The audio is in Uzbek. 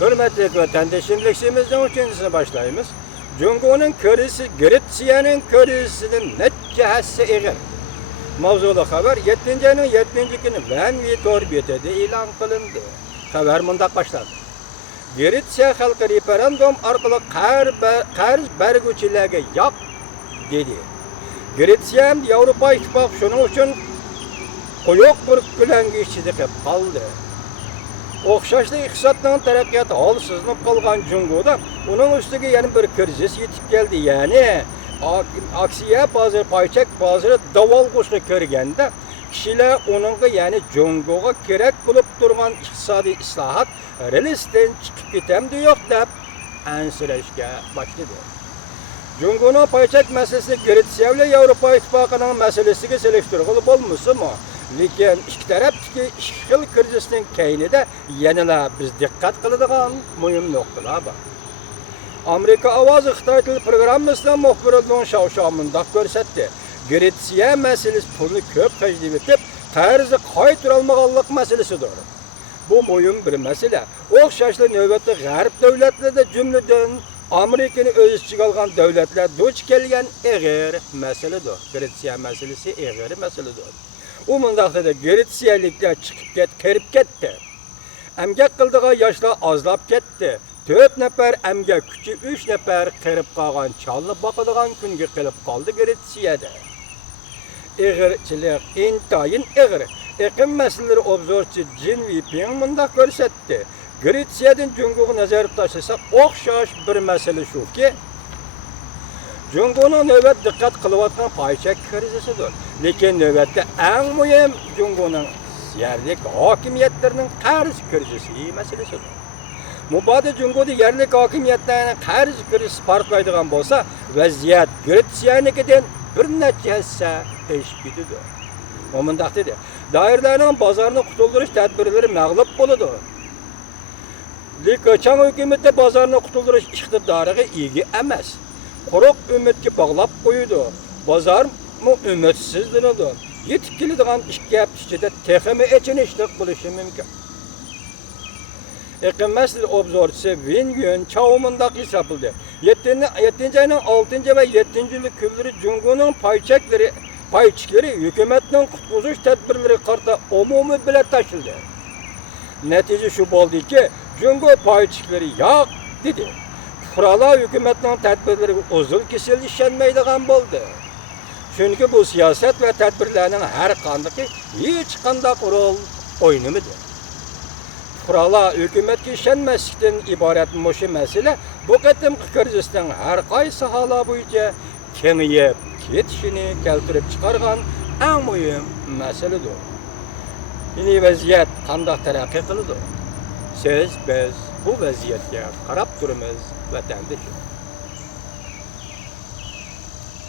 Hürmetli vatandaşımızın üçüncüsüne başlayımız. Cungo'nun körisi, Gretsiyanın körisinin neccehası eğer. Mavzulu haber 7. ayının 7. günü Van Vitorbiyet'de ilan kılındı. Haber mundaq başladı. Gretsiya halkı referandum arkalı qarz bergüçilerge yap dedi. Gretsiya Avrupa İttifakı şunun için koyuq bir gülengiççilik kaldı. Okşaşlı iqtisatның taraqqiyatı halsızlanıp kalgan Cungo'da onun üstüge yani bir kriz yetip geldi. Yani aksiye bazı payçak bazı daval qoşqı körgende kişiler onunla yani Cungo'ga gerek bulup durgan iqtisadi islahat realistten çıkıp gitem diyor dep ansirashga başladı. Cungo'nun payçak meselesi Gretsiya ile Avrupa İttifakı'nın meselesiga selektirgili bolmasa mı? Lekin ikki taraftaki ikki xil krizisning keynida yanada biz diqqat qiladigan muhim nuqtalar bor. Amerika ovozi Xitoy tili programmasida muxbirlarning shovshamunda ko'rsatdi. Gretsiya masalasi pulni ko'p xarjlab etib, qarzni qaytara olmaganlik masalasidir. Bu muhim bir masala. O'xshashli navbatda G'arb davlatlarida jumladan Amerikani o'z ichiga olgan davlatlar duch kelgan eg'ir masaladir. Gretsiya masalasi eg'ir masaladir. U mundaqda Gretsiyaliklar chiqib kirib ketdi. Emgak qildigan yoshlar ozlab ketdi. 4 nafar emgak kuchi 3 nafar qirib qolgan cholni boqadigan kunga qilib qoldi Gretsiyada. Eg'irchilik intayin eg'ir. Iqlim masalalari obzorchi Jin Viping mundaq ko'rsatdi. Gretsiyadan Cungo'ga nazorat tashlasak o'xshash bir masala shuki, Cungo'ning navbat diqqat qilayotgan paychak krizisidir. Lekin navbatda eng muhim Cungo'ning yerlik hokimiyatlarining qarz krizisi masalasidir. Mubada Cungo'da yerlik hokimiyatlarning qarz krizisi portlaydigan bo'lsa, vaziyat Gretsiyanikidan bir necha hissa eshib ketadi. O'mundaq dedi. Doirlarning bozorni qutuldirish tadbirlari mag'lub bo'ladi. Lekin Çan hükümeti bozorni qutuldirish iqtidoriga ega emas. Quruq ümitga bog'lab qo'ydi. Bozor mu ümitsizdinadi. Yetib keladigan 2 hafta ichida texmi echinishlik bo'lishi mumkin. Iqlim masalalari obzorchisi Vingyun Chaomundaq hisobladi. 7. ayning 6 va 7 yillik kunlari Cungo'ning paychiklari hukumatning qutqizish tadbirlari qarta umumiy bilan tashildi. Natija shu bo'ldiki, Cungo paychiklari yo'q dedi. Fuqarolar hukumatning tadbirlariga uzun kesil ishonmaydigan bo'ldi. Chunki bu siyosat va tadbirlarning har qanday hech qanday rol o'ynamadi. Fuqarolar hukumatga ishonmaslikdan iborat mushu masala bu qatimqi krizisning har qaysi holat bo'yicha kengayib ketishini keltirib chiqargan eng muhim masaladir. Yeni vaziyat qanday taraqqiy qiladi? Siz biz bu vaziyatga qarab turamiz vatandoshlar.